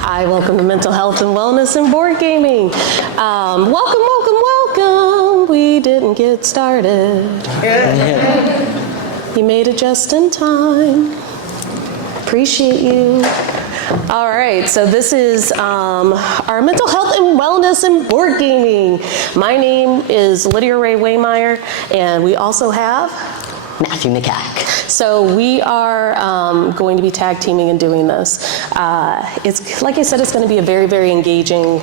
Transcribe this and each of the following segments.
Hi, welcome to Mental Health and Wellness and Board Gaming. Welcome. We didn't get started. You made it just in time. Appreciate you. All right, so this is our Mental Health and Wellness and Board Gaming. My name is Lydia Wehmeyer, and we also have Makak. So we are going to be tag teaming and doing this. It's like I said, it's going to be a very, very engaging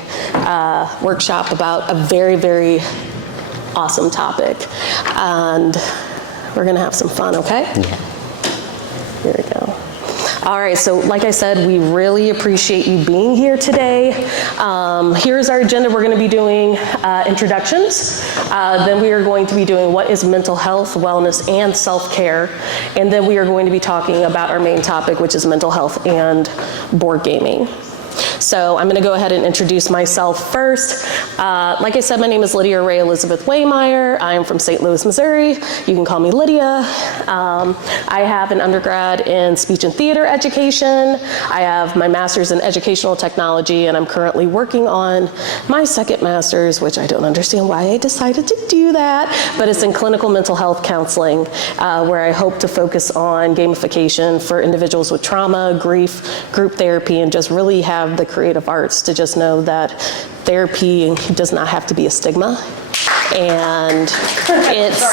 workshop about a very, very awesome topic, and we're going to have some fun. Okay? Yeah. Here we go. All right, so like I said, we really appreciate you being here today. Here's our agenda. We're going to be doing introductions. Then we are going to be doing what is mental health, wellness, and self-care. And then we are going to be talking about our main topic, which is mental health and board gaming. So I'm going to go ahead and introduce myself first. Like I said, my name is Lydia Ray Elizabeth Wehmeyer. I am from St. Louis, Missouri. You can call me Lydia. I have an undergrad in speech and theater education. I have my master's in educational technology, and I'm currently working on my second master's, which I don't understand why I decided to do that, but it's in clinical mental health counseling, where I hope to focus on gamification for individuals with trauma, grief, group therapy, and just really have the creative arts to just know that therapy does not have to be a stigma. And it's,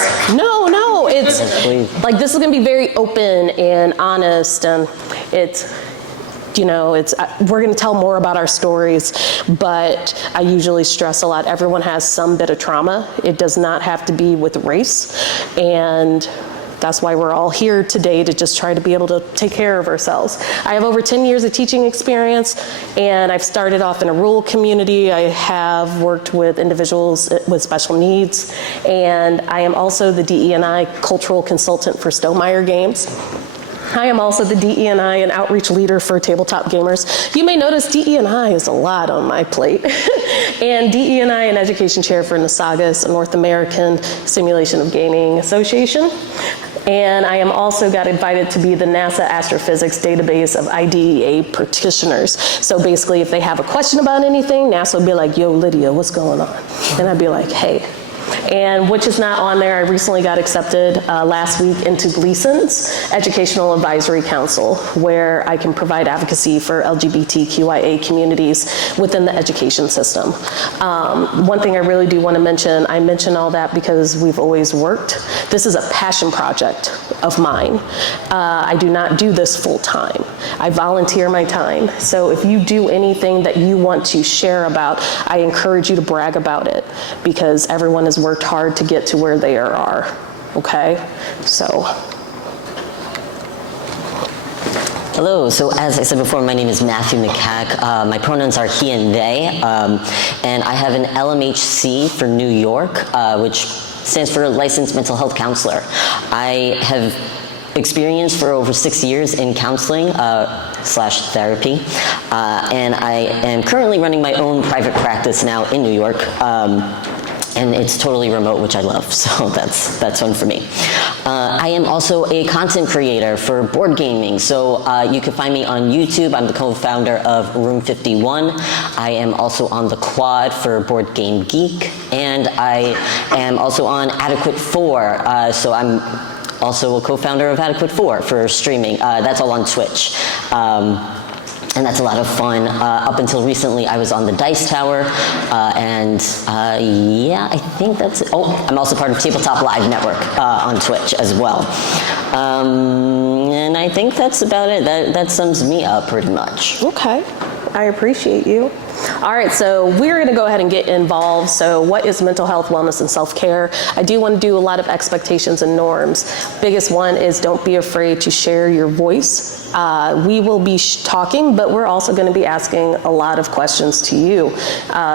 it's like, this is gonna be very open and honest, and we're gonna tell more about our stories, but I usually stress a lot, everyone has some bit of trauma. It does not have to be with race, and that's why we're all here today, to just try to be able to take care of ourselves. I have over 10 years of teaching experience, and I've started off in a rural community. I have worked with individuals with special needs, and I am also the DE&I cultural consultant for Stonemeyer Games. I am also the DE&I and outreach leader for Tabletop Gamers. You may notice DE&I is a lot on my plate. And DE&I and education chair for NASAGA's North American Simulation of Gaming Association. And I am also got invited to be the NASA Astrophysics database of IDEA practitioners. So basically, if they have a question about anything, NASA will be like, yo, Lydia, what's going on? And I'd be like, hey. And which is not on there, I recently got accepted last week into Gleason's Educational Advisory Council, where I can provide advocacy for LGBTQIA communities within the education system. One thing I really do want to mention, I mention all that because we've always worked. This is a passion project of mine. I do not do this full time. I volunteer my time. So if you do anything that you want to share about, I encourage you to brag about it, because everyone has worked hard to get to where they are, okay? So. Hello, so as I said before, my name is Matthew Makak. My pronouns are he and they, and I have an LMHC for New York, which stands for Licensed Mental Health Counselor. I have experience for over 6 years in counseling slash therapy, and I am currently running my own private practice now in New York. And it's totally remote, which I love, so that's fun for me. I am also a content creator for board gaming, so you can find me on YouTube. I'm the co-founder of Room 51. I am also on the Quad for Board Game Geek, and I am also on Adequate 4, so I'm also a co-founder of Adequate 4 for streaming. That's all on Twitch. And that's a lot of fun. Up until recently, I was on the Dice Tower, yeah, I think that's it. Oh, I'm also part of Tabletop Live Network on Twitch as well. And I think that's about it. That sums me up pretty much. Okay, I appreciate you. All right, so we're gonna go ahead and get involved. So what is mental health, wellness, and self-care? I do want to do a lot of expectations and norms. Biggest one is don't be afraid to share your voice. We will be talking, but we're also gonna be asking a lot of questions to you,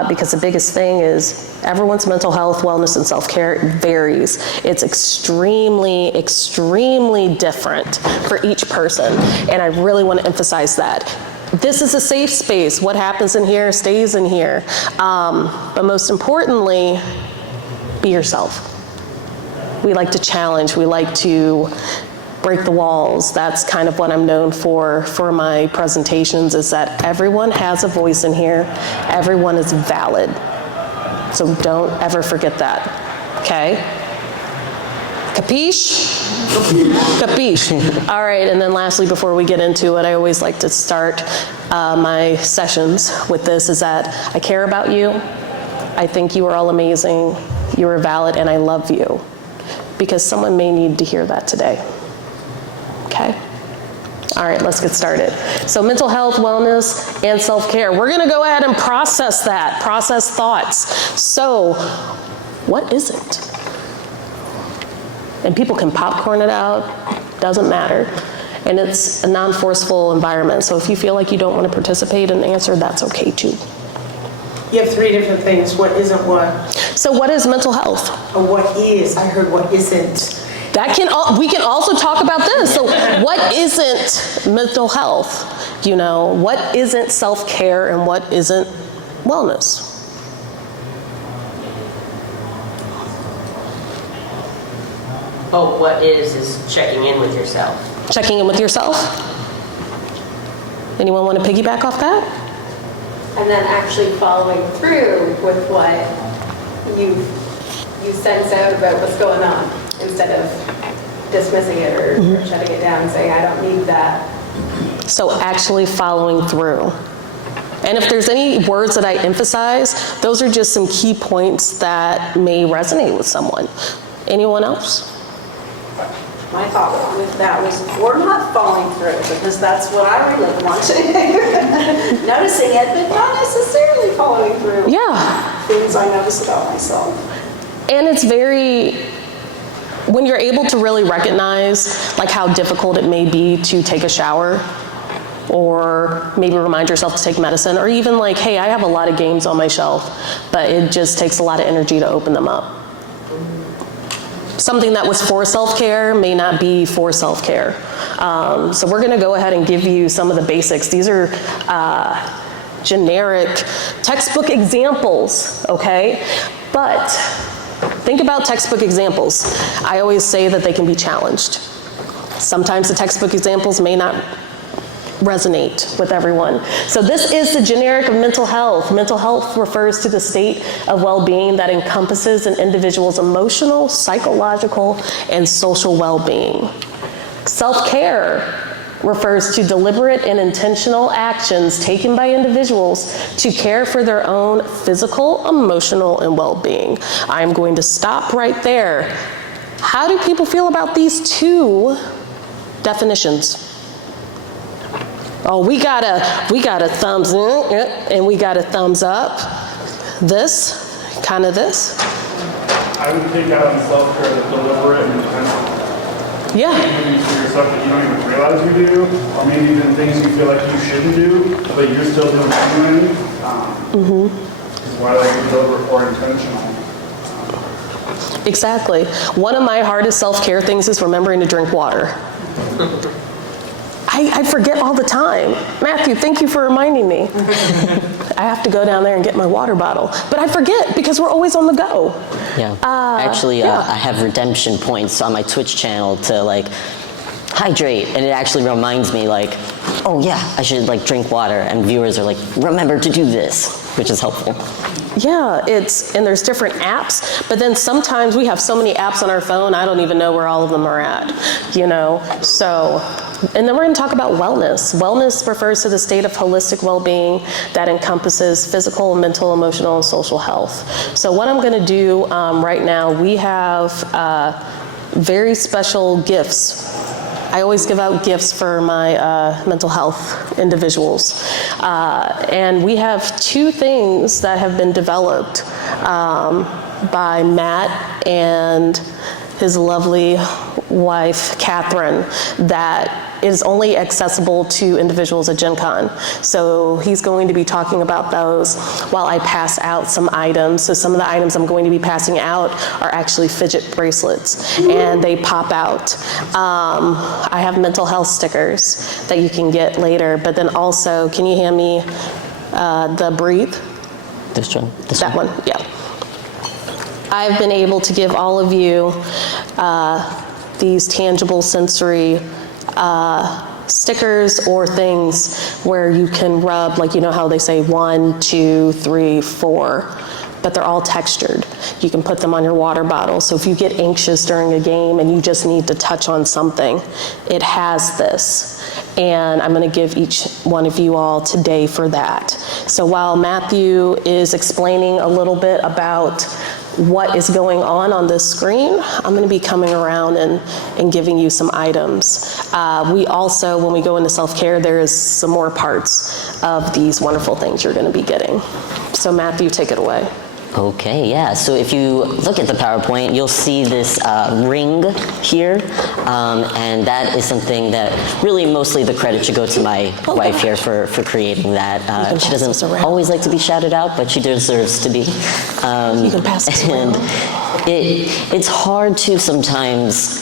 because the biggest thing is everyone's mental health, wellness, and self-care varies. It's extremely, extremely different for each person, and I really want to emphasize that. This is a safe space. What happens in here stays in here. But most importantly, be yourself. We like to challenge. We like to break the walls. That's kind of what I'm known for my presentations, is that everyone has a voice in here. Everyone is valid. So don't ever forget that, okay? Capiche? Capiche. All right, and then lastly, before we get into it, I always like to start my sessions with this, is that I care about you. I think you are all amazing. You are valid, and I love you. Because someone may need to hear that today. Okay? All right, let's get started. So mental health, wellness, and self-care. We're gonna go ahead and process that, process thoughts. So, what is it? And people can popcorn it out, doesn't matter. And it's a non-forceful environment, so if you feel like you don't want to participate in the answer, that's okay too. You have three different things. What isn't what? So what is mental health? Or what is? I heard what isn't. We can also talk about this. So what isn't mental health? You know, what isn't self-care and what isn't wellness? Oh, what is checking in with yourself. Checking in with yourself? Anyone want to piggyback off that? And then actually following through with what you sense out about what's going on, instead of dismissing it or shutting it down and saying, I don't need that. So actually following through. And if there's any words that I emphasize, those are just some key points that may resonate with someone. Anyone else? My thought with that was, we're not falling through, because that's what I really want to hear. Noticing it, but not necessarily following through. Yeah. Things I notice about myself. And it's when you're able to really recognize like how difficult it may be to take a shower, or maybe remind yourself to take medicine, or even like, hey, I have a lot of games on my shelf, but it just takes a lot of energy to open them up. Something that was for self-care may not be for self-care. So we're gonna go ahead and give you some of the basics. These are generic textbook examples, okay? But think about textbook examples. I always say that they can be challenged. Sometimes the textbook examples may not resonate with everyone. So this is the generic of mental health. Mental health refers to the state of well-being that encompasses an individual's emotional, psychological, and social well-being. Self-care refers to deliberate and intentional actions taken by individuals to care for their own physical, emotional, and well-being. I'm going to stop right there. How do people feel about these two definitions? Oh, we got a thumbs in, and we got a thumbs up. This, kind of this. I would take out on self-care the deliberate and intentional. Yeah. Maybe for yourself that you don't even realize you do, or maybe even things you feel like you shouldn't do, but you're still doing anyway. Is why I like deliberate or intentional. Exactly. One of my hardest self-care things is remembering to drink water. I forget all the time. Matthew, thank you for reminding me. I have to go down there and get my water bottle. But I forget because we're always on the go. Yeah. Yeah. I have redemption points on my Twitch channel to like hydrate, and it actually reminds me like, oh yeah, I should like drink water, and viewers are like, remember to do this, which is helpful. Yeah, and there's different apps, but then sometimes we have so many apps on our phone, I don't even know where all of them are at, you know? So, and then we're gonna talk about wellness. Wellness refers to the state of holistic well-being that encompasses physical, mental, emotional, and social health. So what I'm gonna do right now, we have very special gifts. I always give out gifts for my mental health individuals. And we have two things that have been developed by Matt and his lovely wife, Catherine, that is only accessible to individuals at Gen Con. So he's going to be talking about those while I pass out some items. So some of the items I'm going to be passing out are actually fidget bracelets, and they pop out. I have mental health stickers that you can get later, but then also, can you hand me the Breathe? This one? That one, yeah. I've been able to give all of you these tangible sensory stickers or things where you can rub, like you know how they say 1, 2, 3, 4, but they're all textured. You can put them on your water bottle. So if you get anxious during a game and you just need to touch on something, it has this. And I'm going to give each one of you all today for that. So while Matthew is explaining a little bit about what is going on this screen, I'm going to be coming around and giving you some items. We also, when we go into self-care, there is some more parts of these wonderful things you're going to be getting. So Matthew, take it away. Okay, yeah, so if you look at the PowerPoint, you'll see this ring here, and that is something that really mostly the credit should go to my wife here for creating that. She doesn't always like to be shouted out, but she deserves to be. You can pass this and around. it's hard to sometimes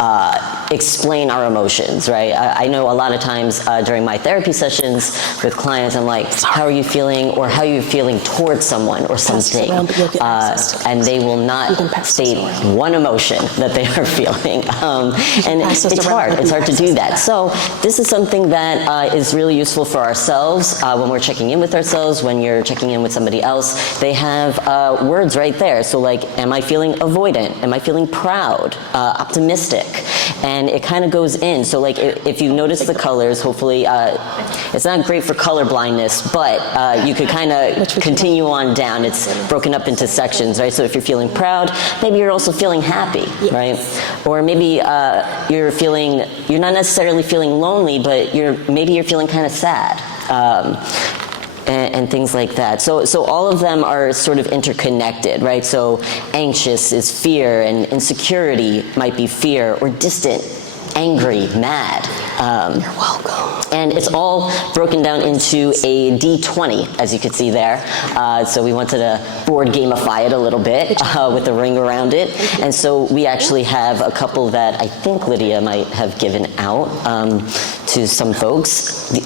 explain our emotions, right? I know a lot of times during my therapy sessions with clients, I'm like, how are you feeling, or how are you feeling towards someone or something? And they will not state one emotion that they are feeling. And it's hard to do that. So this is something that is really useful for ourselves when we're checking in with ourselves, when you're checking in with somebody else. They have words right there. So like, am I feeling avoidant? Am I feeling proud? Optimistic? And it kind of goes in. So like, if you notice the colors, hopefully, it's not great for color blindness, but you could kind of continue on down. It's broken up into sections, right? So if you're feeling proud, maybe you're also feeling happy, right? Or maybe you're not necessarily feeling lonely, but maybe you're feeling kind of sad. And things like that. So all of them are sort of interconnected, right? So anxious is fear, and insecurity might be fear, or distant, angry, mad. You're welcome. And it's all broken down into a D20, as you can see there. So we wanted to board gamify it a little bit with the ring around it. And so we actually have a couple that I think Lydia might have given out to some folks.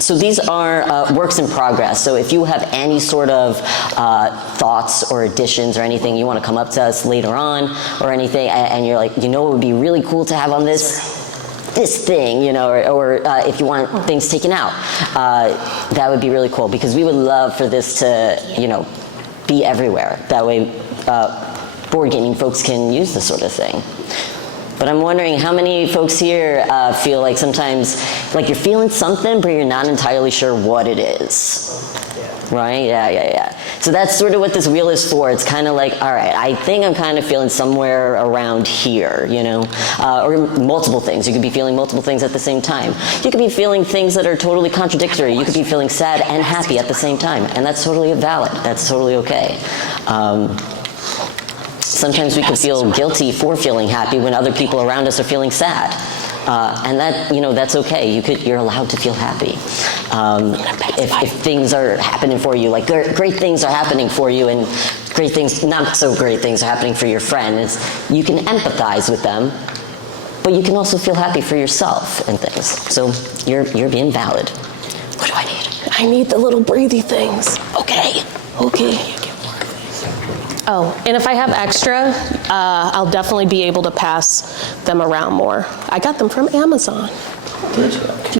So these are works in progress. So if you have any sort of thoughts or additions or anything, you want to come up to us later on or anything, and you're like, you know, it would be really cool to have on this thing, you know, or if you want things taken out, that would be really cool, because we would love for this to, you know, be everywhere. That way, board gaming folks can use this sort of thing. But I'm wondering how many folks here feel like sometimes, like you're feeling something, but you're not entirely sure what it is. Right? Yeah. So that's sort of what this wheel is for. It's kind of like, all right, I think I'm kind of feeling somewhere around here, you know, or multiple things. You could be feeling multiple things at the same time. You could be feeling things that are totally contradictory. You could be feeling sad and happy at the same time, and that's totally valid. That's totally okay. Sometimes we can feel guilty for feeling happy when other people around us are feeling sad. And that, you know, that's okay. You're allowed to feel happy. If things are happening for you, like great things are happening for you, and great things, not so great things are happening for your friends, you can empathize with them, but you can also feel happy for yourself and things. So you're being valid. What do I need? I need the little breathy things. Okay. Oh, and if I have extra, I'll definitely be able to pass them around more. I got them from Amazon.